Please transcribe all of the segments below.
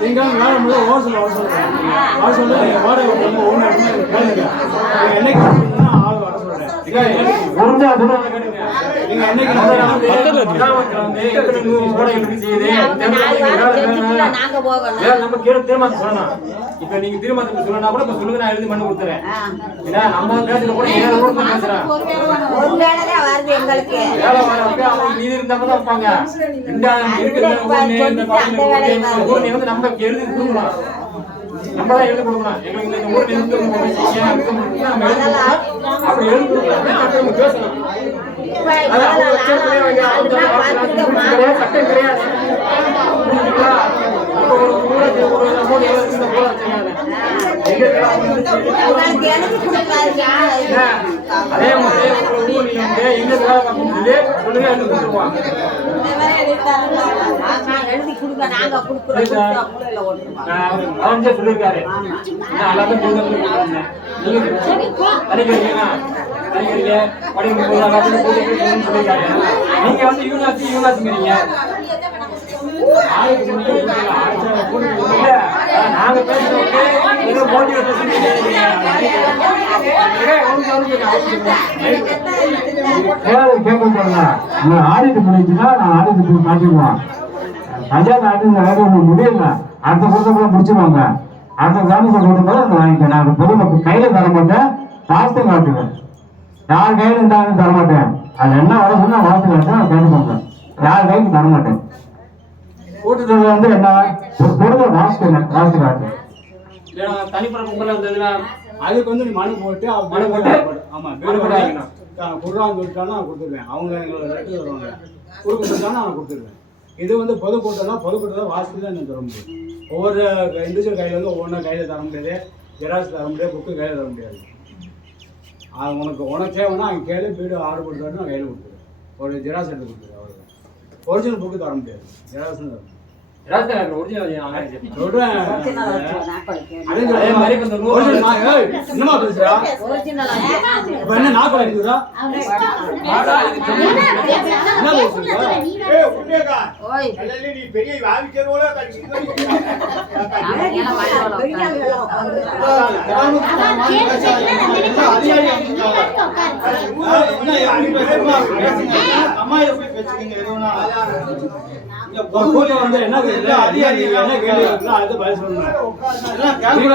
Government வேலை முடியல ஓசல் வர சொல்றேன் வர நீங்க வாடகை இடத்துல கேளுங்க என்னைக்கு ஆள் வர நீங்க என்னைக்கு நம்ம சொல்லணும் இப்ப நீங்க சொல்லணும் கூட இப்ப சொல்லுங்க நான் எழுதி மண்ணு கொடுத்துறேன் ஏன்னா நம்ம பேசுற கூட ஏழு கூட பேசுறேன் ஒரு வேலை தான் வருது எங்களுக்கு வேலை வரப்ப அவங்க மீதி இருந்தா தான் வைப்பாங்க வந்து நம்ம எழுதி கொடுக்கணும் நம்ம தான் எழுதி கொடுக்கணும் எங்களுக்கு இந்த எழுதி. அப்படி எழுதி பேசணும் சட்டம் கிடையாது ஒரு ஒரு அமௌண்ட் போல? அதே கொடுங்க நீங்க நீங்க வந்து யூனிவர்சிட்டி யூனிவர்சிட்டிங்கிறீங்க ஆயிரத்தி முன்னூத்தி இருபது, ஆயிரத்தி ஐநூறு கோடி இல்ல நாங்க பேசுறதுக்கு ஏதோ போட்டி ஆடிட்டு நான் ஆடிட்டு போய் மாட்டிக்குவோம் பஞ்சாயத்து ஆடிட்டு வேலை முடியல. அடுத்த கூட்டத்தில் முடிச்சிருவாங்க அடுத்த கிராமத்தை கூட்டம் அந்த வாங்கிக்க. நான் பொதுமக்கள் கையில தர மாட்டேன் வாஸ்து காட்டுவேன். யார் கையில இருந்தாலும் தர மாட்டேன். அது என்ன வர சொன்னா வளர்த்து காட்டுவேன் அதை கேட்டுக்கோங்க யார் கைக்கு தர மாட்டேன். கூட்டத்தில் வந்து என்ன ஒரு பொருளை வாஸ்து வாஸ்து காட்டு தனிப்பட்ட கும்பல வந்ததுன்னா அதுக்கு வந்து நீ மனு போட்டு அவங்க மனு போட்டு? ஆமா மனு போட்டு வாங்கிக்கணும். குர்ரான் சொல்லிட்டாலும் நான் கொடுத்துருவேன். அவங்க எங்களோட லெட்டர் வருவாங்க. கொடுக்க சொல்லிட்டாலும் நான் கொடுத்துருவேன். இது வந்து பொதுக்கூட்டம்னா பொதுக்கூட்டம் வாசித்து தான் எனக்கு தர முடியும். ஒவ்வொரு இண்டிவிஜுவல் கையில் வந்து ஒவ்வொன்றும் கையில் தர முடியாது. ஜெராக்ஸ் தர முடியாது புக்கு கையில் தர முடியாது. அது உனக்கு உனக்கு தேவைன்னா அவங்க கேளு வீடு ஆர்டர் கொடுத்தாலும் நான் கையில் கொடுத்துருவேன். ஒரு ஜெராக்ஸ் எடுத்து கொடுத்துருவேன் அவ்வளோதான் ஒரிஜினல் புக்கு தர முடியாது. ஜெராக்ஸ் தான் நான் ஏய், என்னம்மா பேசுறா ஒரிஜினல் இப்ப என்ன நாக்கு அடிக்குதா என்ன பேசுறீங்க ஓய் நீ வந்து என்ன அதிகாரி என்ன கேள்வி பதில் சொல்லணும் நீங்க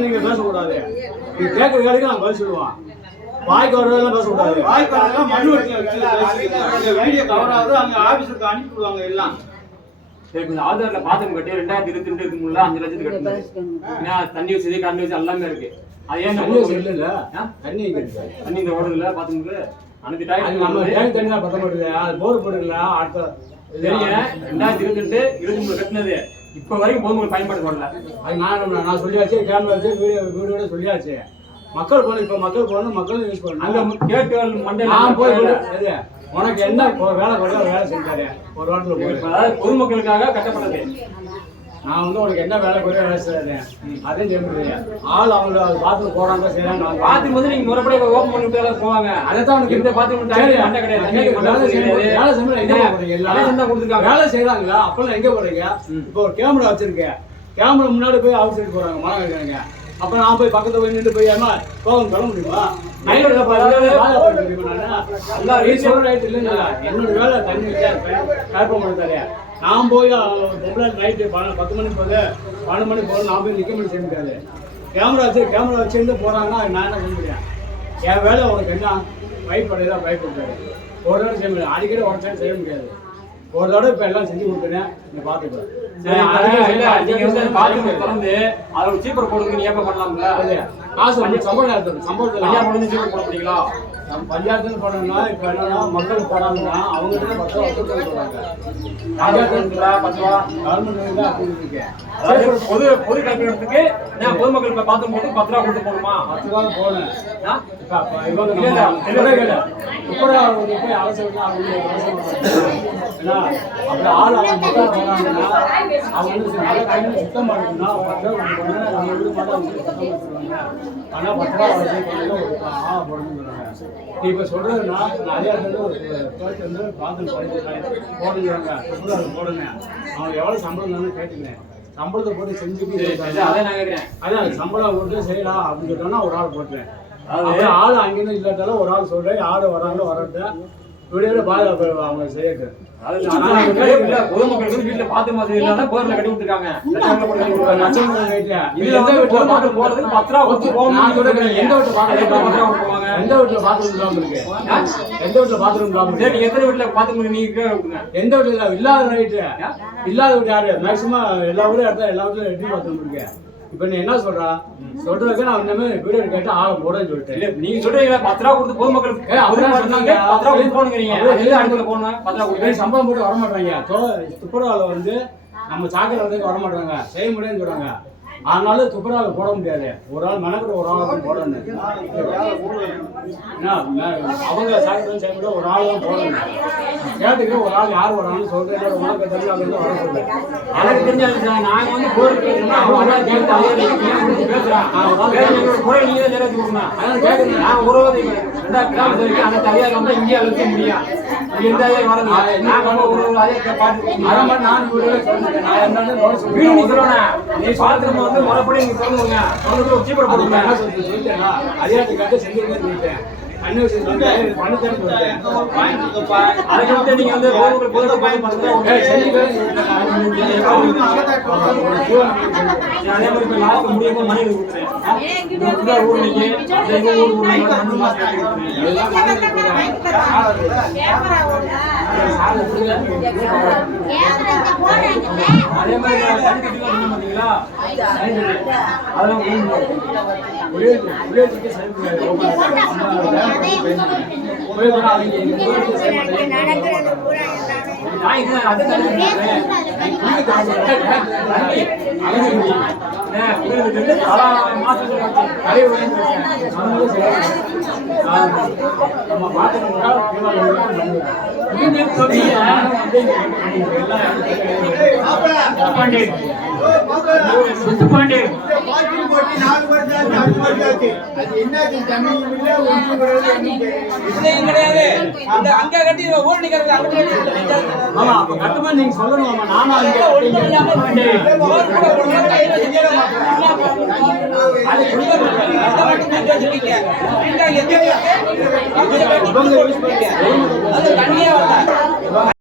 நீங்க பேசக்கூடாது நீங்க கேட்க கேள்விக்கு நான் பதில் சொல்லுவான் வாய்க்கு பேசக்கூடாது மண்ணு வெட்டில வச்சு வீடியோ கவர் ஆகுது அங்க ஆபீஸருக்கு அனுப்பி விடுவாங்க எல்லாம் இந்த ஆதார்ல பாத்ரூம் கட்டி ரெண்டாயிரத்தி இருபத்தி ரெண்டு இருக்கும்ல அஞ்சு லட்சத்துக்கு கட்டணும் ஏன்னா தண்ணி வசதி கரண்ட் வசதி எல்லாமே இருக்கு. அது ஏன் தண்ணி இல்ல? தண்ணி தண்ணி இந்த ஓடுதுல பாத்ரூமுக்கு அனைத்து அது நம்ம டேங்க் தண்ணி தான் பத்த அது போர் போடுறதுல அடுத்த ரெண்டாயிரத்தி இருபத்தி ரெண்டு இருபத்தி மூணு கட்டினது. இப்ப வரைக்கும் பொதுமக்கள் பயன்பாடு வரல. அது நான் நான் சொல்லியாச்சு கேமரா வச்சு வீடியோ வீடியோட சொல்லியாச்சு. மக்கள் போன இப்ப மக்கள் போன மக்கள் யூஸ் அங்க பண்ணாங்க கேட்டு மண்டல நான் போய்? உனக்கு என்ன வேலை கொடுத்தா வேலை செஞ்சாரு. ஒரு வாரத்துல பொதுமக்களுக்காக கட்டப்பட்டது. நான் வந்து உனக்கு என்ன வேலை குறைய வேலை செய்யறேன்? அதையும் செய்ய ஆள் அவங்க பாத்ரூம் போறாங்க செய்யறாங்க. நான் பாத்ரூம் வந்து நீங்க முறைப்படி ஓபன் பண்ணி விட்டு போவாங்க. அதைத்தான் உனக்கு இந்த பாத்ரூம் மண்டை கிடையாது. வேலை? வேலை செஞ்சா கொடுத்துருக்காங்க. வேலை செய்யறாங்களா அப்பெல்லாம் எங்க போறீங்க? இப்போ ஒரு கேமரா வச்சிருக்கேன் கேமரா முன்னாடி போய் அவுட் சைடு போறாங்க. மரம் வைக்கிறாங்க. அப்ப நான் போய் பக்கத்துல போய் நின்று போய் ஏமா கோவம் சொல்ல முடியுமா? என்னோட வேலை தண்ணி கல்பம் பண்ண நான் போய் பொம்பளை நைட்டு பத்து மணி போகுது பன்னெண்டு மணி போகுது நான் போய் நிற்க முடியும் செய்ய முடியாது. கேமரா வச்சு கேமரா வச்சுருந்து போகிறாங்கன்னா நான் என்ன செய்ய முடியும்? என் வேலை உனக்கு என்ன? பயப்படையதான் பயப்படுறாரு ஒரு நாள் செய்ய முடியாது. அடிக்கடி ஒரு டைம் செய்ய முடியாது. ஒரு தடவை இப்போ எல்லாம் செஞ்சு கொடுத்துறேன் நீ பார்த்துக்கோ சரி, அதுக்கு இல்ல, நீங்க வந்து திறந்து ஒரு சீப்பர் போடுங்க நீ ஏப்ப பண்ணலாம்ல? இல்லையா? காசு வந்து சம்பளம் ஐயா முடிஞ்சு சீப்பர் போட முடியுங்களா நம்ம பஞ்சாயத்துல போனோம்னா இப்போ என்னன்னா மக்கள் போனாங்கன்னா அவங்க கிட்ட பத்து ரூபா வசூல் சொல்றாங்க பத்து ரூபா கவர்மெண்ட் தான் அப்படி பொது பொது கல்விக்கு என்ன பொதுமக்கள் இப்ப பாத்ரூம் போட்டு பத்து ரூபா கொடுத்து போகணுமா? பத்து ரூபா போனேன் இவங்க இல்ல, இல்ல, அப்படி ஆள் அவங்க மக்கள் போனாங்கன்னா அவங்க வந்து நல்ல சுத்தமாக இருக்குன்னா பத்து ரூபா நம்ம வீடு மட்டும் ஆனால் பத்து ரூபா பண்ணல ஒரு ஆ போடணும்னு இப்ப நான் அதே இடத்துல ஒரு கேட்டு வந்து பாத்ரூம் போடுங்கிறாங்க. சுப்ராது போடுங்க. அவங்க எவ்வளவு சம்பளம் தானே கேட்டுங்க. சம்பளத்தை போட்டு சரி, அதான் சம்பளம் போட்டு செய்யலாம் அப்படின்னு சொல்லிட்டோம்னா ஒரு ஆள் போட்டுறேன் அப்புறம் ஆள் அங்கிருந்து இல்லாட்டாலும் ஒரு ஆள் சொல்றேன். யாரு வராங்களோ வரட்ட விடையில பாதுகாப்பு அவங்க செய்யட்டு பொதுமக்களுக்கு வீட்டுல பாத்து கட்டி விட்டுருக்காங்க இதுல வந்து பொதுமக்கள் போறதுக்கு பத்து ரூபா கொடுத்து எந்த பத்து பாத்ரூம்? எந்த வீட்டுல பாத்ரூம் இல்லாம இருக்கு. எந்த வீட்டுல பாத்ரூம் இல்லாம இருக்கு. நீங்க எத்தனை வீட்டுல பாத்து நீங்க எந்த வீட்டுல? இல்ல இல்லாத ரைட்டு இல்லாத வீட்டு யாரு? மேக்சிமம் எல்லா எடுத்தா எல்லா வீட்டுல எப்படி பாத்ரூம் இருக்கு. இப்ப நீ என்ன சொல்றா? சொல்றதுக்கு நான் இனிமே வீடு கேட்டு ஆளை போடுறேன்னு சொல்லிட்டேன். இல்ல நீங்க சொல்றீங்க பத்து ரூபா கொடுத்து பொதுமக்களுக்கு பொதுமக்களுக்கு சொன்னாங்க. பத்து ரூபா கொடுத்து போனுங்கிறீங்க அப்படியே எல்லா இடத்துல போகணும்? பத்து ரூபா கொடுத்து சம்பளம் போட்டு வர மாட்டாங்க. துப்புரவால வந்து நம்ம சாக்கடை வந்து வர மாட்டாங்க. செய்ய முடியாதுன்னு சொல்றாங்க. அதனால துப்புரவால போட முடியாது. ஒரு ஆள் மெனக்கிற ஒரு ஆள் போடணும். அவங்க செய்ய முடியாது ஒரு ஆள் தான் போடணும். கேட்டுக்கு ஒரு ஆள் யார் வராங்கன்னு சொல்றேன். உனக்கு தெரிஞ்சு அவங்க வர சொல்லு. எனக்கு தெரிஞ்சது சார், நாங்க வந்து கோரிக்கை அவங்க கேட்டு அதே பேசுறான். குறையை நீங்க தான் நிறைவேற்றி கொடுக்கணும். அதான் கேக்குறேன். நான் ஒரு வாரம் இப்ப ரெண்டாயிரத்தி கிராம சபைக்கு அந்த அதிகாரி வந்தா இங்கே அழைக்க முடியும். எந்த வரது வந்து ஒரு அதிகாரியை பார்த்து அதை மாதிரி நான் நான் வீடு சொல்லணும். நீ பாத்ரூம் வந்து முறைப்படி நீங்க திறந்துருங்க. திறந்துட்டு ஒரு சீப்பரை அதுக்கு நான் என்ன. சொல்லிட்டு சொல்லிட்டேனா அதிகாரத்துக்காக வந்து அதுக்கு நீங்க வந்து. அதே மாதிரி இப்ப லாஸ்ட் மணி. எல்லாம் மறந்து அதே மாதிரி நம்ம எல்லாம் அங்க கட்டி ஆமா அப்ப கட்டுமா நீங்க சொல்லணும் ஆமா அது தண்ணியே